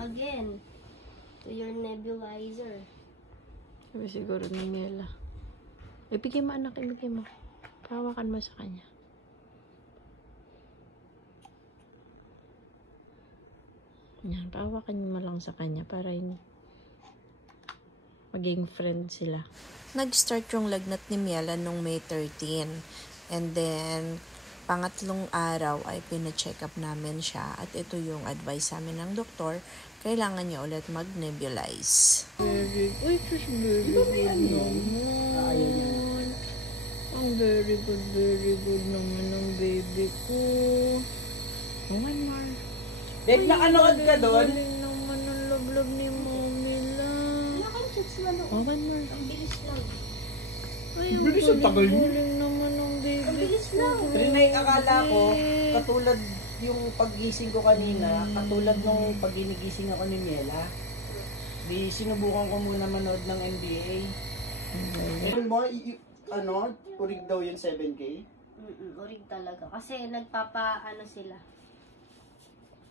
again to your nebulizer. Sabi siguro ni Mela. Ibigay mo anak, ibigay mo. Pahawakan mo sa kanya. Yan, pahawakan mo lang sa kanya para maging friend sila. Nag-start yung lagnat ni Miela nung May 13. And then, pangatlong araw ay pina-check up namin siya. At ito yung advice namin ng doktor. Kailangan niya ulit mag-nebulize. Uy, sus, very good naman. Ang very good naman ng baby ko. Oh, one more. Babe, nakanood ka doon? Galing naman ang love ni mommy lang. Oh, one more. Ang bilis lang. Ay, ang Bilis ang tagal niya. galing naman ng baby Ang bilis lang. Trinay, akala ko, katulad yung paggising ko kanina, katulad nung pag ginigising ako ni Miela, di sinubukan ko muna manood ng NBA. Meron mo, urig daw yun 7K? Urig talaga. Kasi nagpapa-ano sila.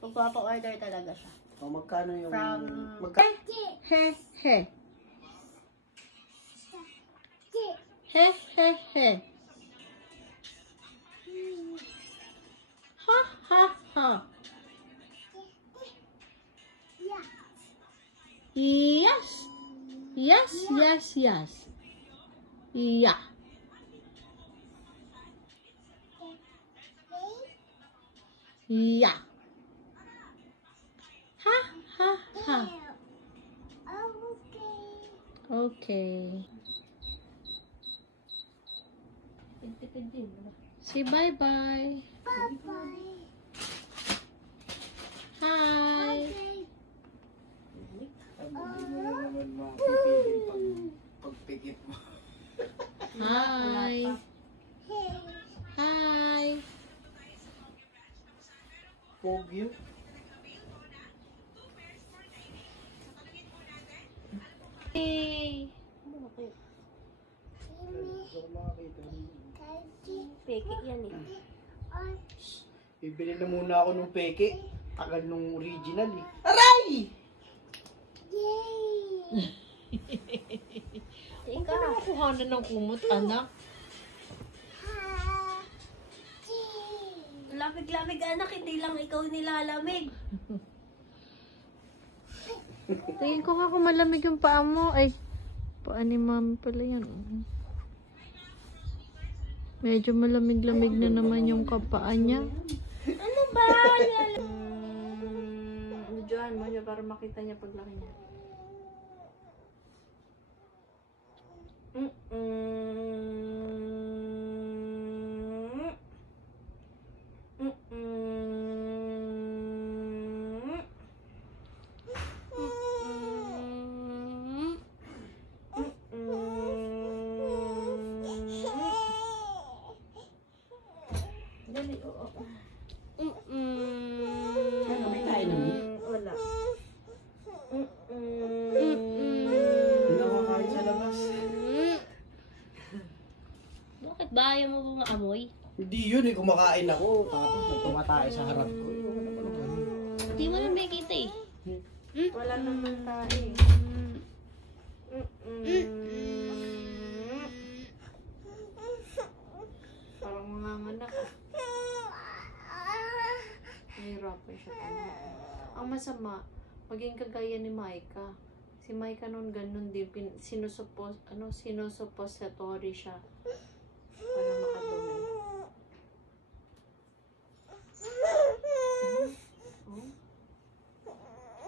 Magpapa-order talaga siya. O magkano yung... From... He, he. He, he, he. Ha, ha, ha. Yes. Yes, yes, yes. Yeah. Yeah. Ha, ha, ha. Okay. Tipid din. Say bye-bye. Hi. Hindi mo naman mapipili pagpikit mo. Hi. Hi. Pogi. Hey. Peke yan eh. Bibili na muna ako ng peke. Tagal nung original eh. Aray! Ikaw na. Kuhanan ng kumot, anak. Lamig-lamig anak, hindi lang ikaw nilalamig. Tingin ko nga kung malamig yung paa mo. Ay, paa ni mami pala yan. Medyo malamig-lamig na naman yung kapaan niya. Ano ba? Diyan mo niya para makita niya paglaki niya. Dali, oo. Ano, may tayo namin? Wala. Hindi nakakain sa labas. Bakit ba ayaw mo ba maamoy? Hindi yun eh, kumakain ako. Tapos nagtumatay sa harap ko. Hindi mo lang nakikita eh. Wala naman tayo. Parang manganganak. Nahirapan siya talaga. Ang masama, maging kagaya ni Maika. Si Maika noon ganun din, sinusupository siya para makadumi. Oh?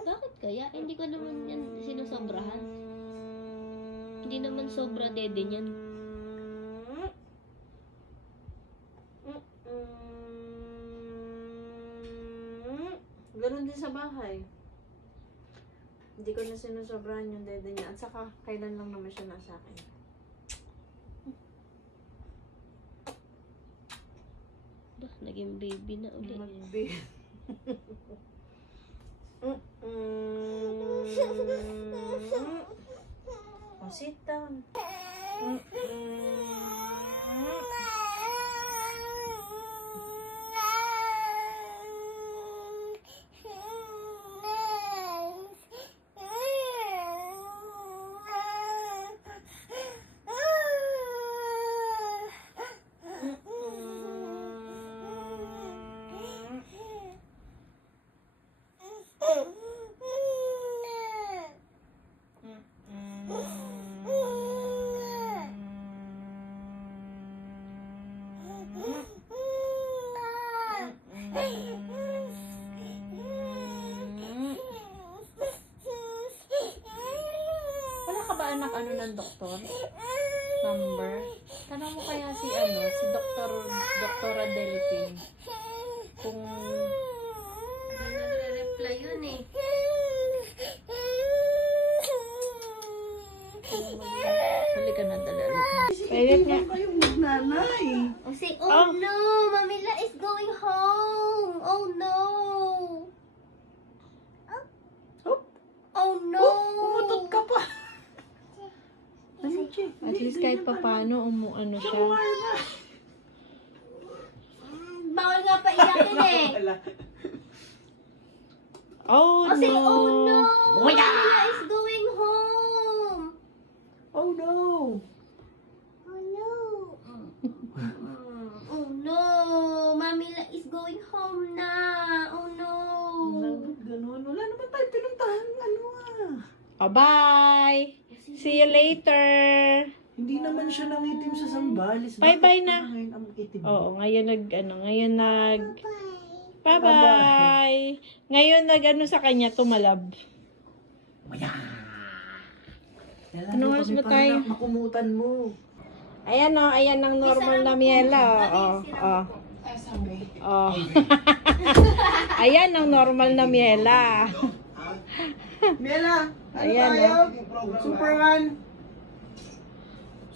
Bakit kaya? Hindi ko naman yan sinusobrahan. Hindi naman sobra dede niyan. Ganun din sa bahay. Hindi ko na sinusobrahan yung dede niya. At saka, kailan lang naman siya nasa akin. Bah, naging baby na ulit. Oh, sit down. Wala ka ba anak ng doktor? Number? Tanong mo kaya si Dr. Delphine. Kung Hindi nagre-reply yun eh. huli ka na dala. Pwede nga. Kayong magnanay. Oh, say, oh no, Mamila is going home. Oh no. Oh no. Umutot ka pa. At least kahit paano ano siya. Bawal nga pa iyakin eh. Oh, Oh, say, no. oh no. Mamila is going home. Oh no. Oh no. Oh no. Mamila is going home na. Oh no. Ganun. Wala naman tayo pinuntahan. Oh, bye. See you later. Hindi naman siya nangitim sa Zambales. Bye-bye Bakit na. parang ngayon ang itim? Oo, ngayon Bye-bye. Ngayon sa kanya tumalab. Ano oras ba tayo? Makumutan mo. Ayan ang normal na miela. Ayan ang normal na miela. Mela, Ayan, tayo? Superman.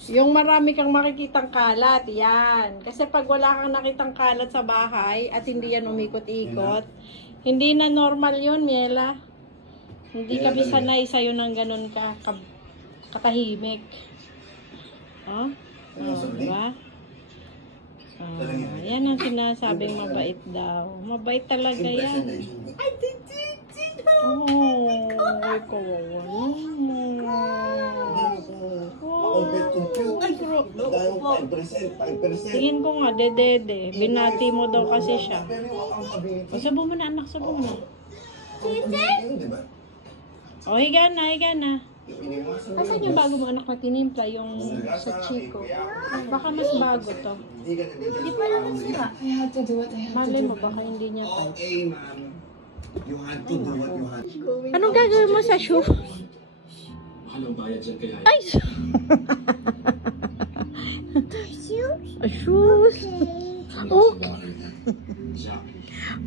Yung marami kang makikitang kalat, yan. Kasi pag wala kang nakitang kalat sa bahay at hindi yan umikot-ikot, hindi na normal yun, Miela. Hindi kami sanay sa'yo ng ganun katahimik. Oh? Diba? Yan ang sinasabing mabait daw. Mabait talaga yan. Oh, ay kawawa naman. Tingin ko nga, dede. Binati mo daw kasi siya. O, sabo mo na, anak, sabo mo na. O, higa na. Asan yung bago mo, anak, na tinimpla? Yung sa Chico. Baka mas bago to. Hindi pa naman sila. Malay mo, baka hindi niya pa. Okay, ma'am. You had to do what you had to do. Anong gagawin mo sa shoe? Ay! Shoes? Okay.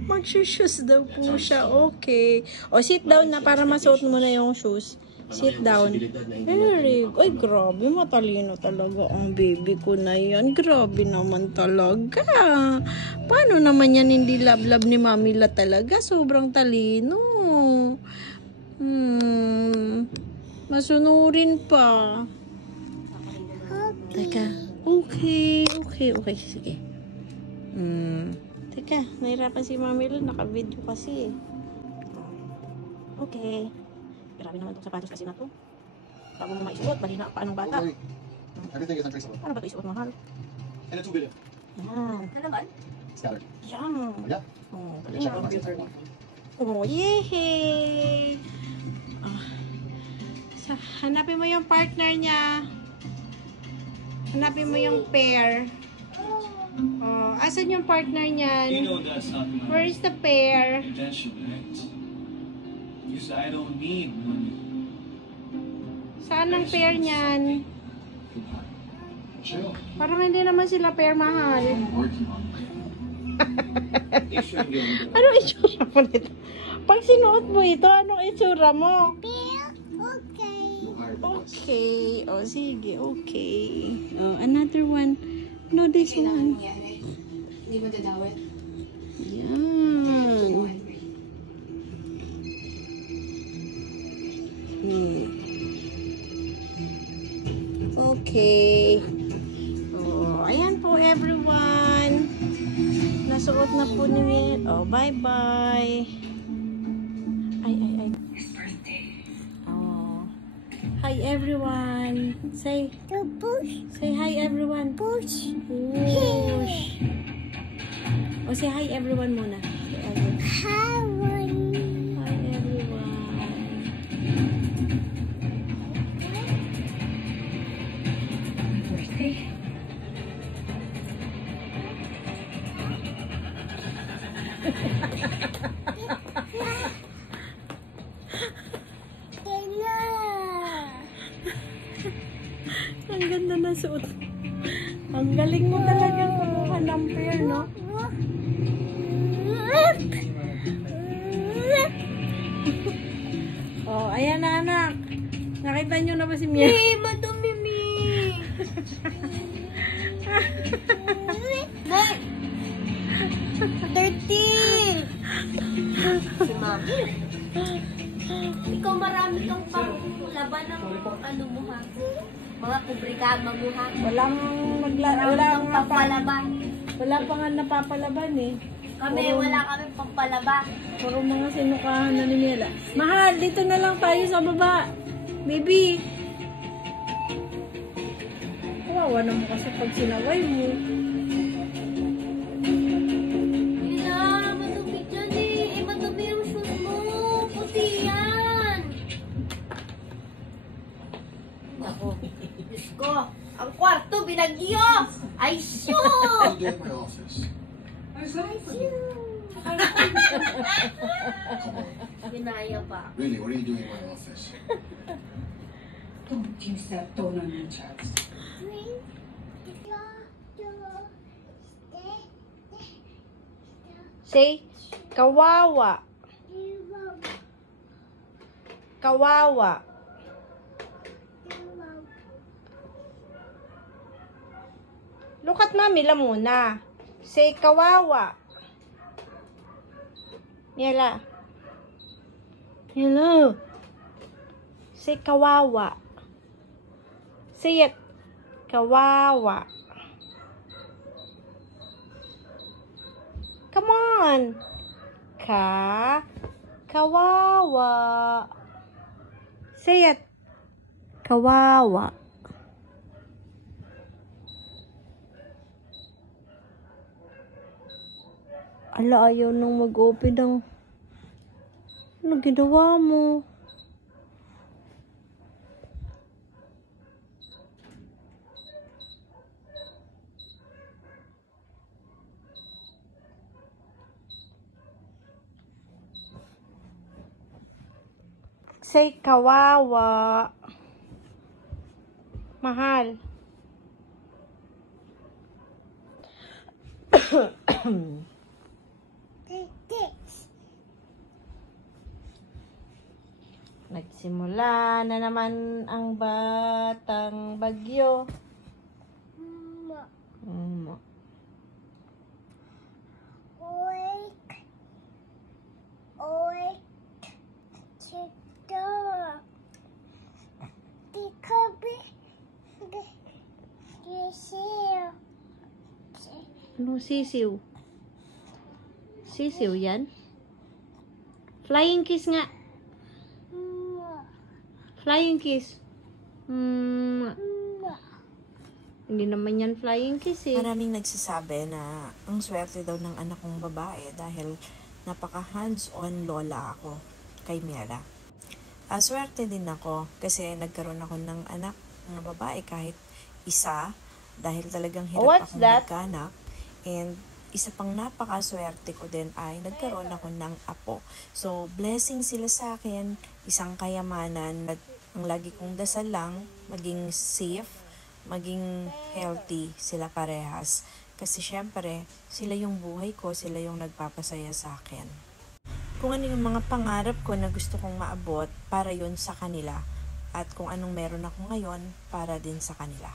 Mag-shoes daw po siya. Okay. O, sit down na para masuot mo na yung shoes. Sit down. Very good. Ay, grabe. Matalino talaga ang baby ko na yan. Grabe naman talaga. Paano naman yan hindi love-love ni Mamila talaga? Sobrang talino. Masunurin pa. Teka. Okay. Sige. Teka. Nahirapan si Mamila. Naka-video kasi. Okay. Grabe naman itong sapatos kasi na to. Bago mo maisuot, bali na paanong bata. Everything is untraceable. Paano ba ito isuot, mahal? And it's 2 billion. Yan. Ano naman? Scattered. Yan. Yeah. Oh, Okay, check out my computer. oh yehey! Hanapin mo yung partner niya. Hanapin mo yung pair. Oh, asan yung partner niyan? You know that's not my Where is the pair? intention, right? Because I don't need money. Saan ang pair niyan? Chill. Parang hindi naman sila pair, mahal. Working on it. Anong itsura mo nito? Pag sinuot mo ito, anong itsura mo? Okay. O, sige. Okay. Another one. No, this one. Hindi mo dadawit. Yan. Okay. Oh, ayan po everyone. Nasuot na po ni bye-bye. Ay. Oh. Hi everyone. Say hi everyone. Push. O say hi everyone muna. Say everyone. Hi everyone. Ang ganda na suot. Ang galing mo talaga kumuha ng pair, no? Oh, ayan na anak. Nakita nyo na ba si Mia? Madumi, Mi! May! Dirty! Si Mami. Ikaw marami kang pang laban ng ano mo ha? Mga kubrikama mo ha? Walang Wala kang pampalaban. wala pa nga napapalaban eh. Kami, wala kami pampalaban. Puro mga sinukahan na ni Miela. Mahal, dito na lang tayo sa baba. Baby. Kawawa naman kasi pag sinaway mo. Mila, madumi dyan eh. Madumi yung shoes mo. Puti yan. Ako, Diyos ko. Ang kwarto, binagyo. Ay, shoot! What are you doing in my office? Ginaya pa. Really, what are you doing in my office? Don't use that tone on your child. Say, kawawa. Kawawa. Look at Mami la muna. Say, kawawa. Miela. Hello. Say, kawawa. Say it. Kawawa. Come on. Kawawa. Say it. Kawawa. Ala, ayaw nang mag-open ng... Ano ginawa mo? Say, kawawa. Mahal. Nagsimula na naman ang batang bagyo. Ano sisiw? Sisiw yan? Flying kiss nga. Flying kiss. Hindi naman yan flying kiss eh. Maraming nagsasabi na ang swerte daw ng anak kong babae dahil napaka hands-on lola ako kay Miela. Swerte din ako kasi nagkaroon ako ng anak ng babae kahit isa dahil talagang hirap akong magkanak. And isa pang napakaswerte ko din ay nagkaroon ako ng apo. So, blessing sila sa akin, isang kayamanan. At ang lagi kong dasal lang, maging safe, maging healthy sila parehas. Kasi syempre, sila yung buhay ko, sila yung nagpapasaya sa akin. Kung ano yung mga pangarap ko na gusto kong maabot, para yun sa kanila. At kung anong meron ako ngayon, para din sa kanila.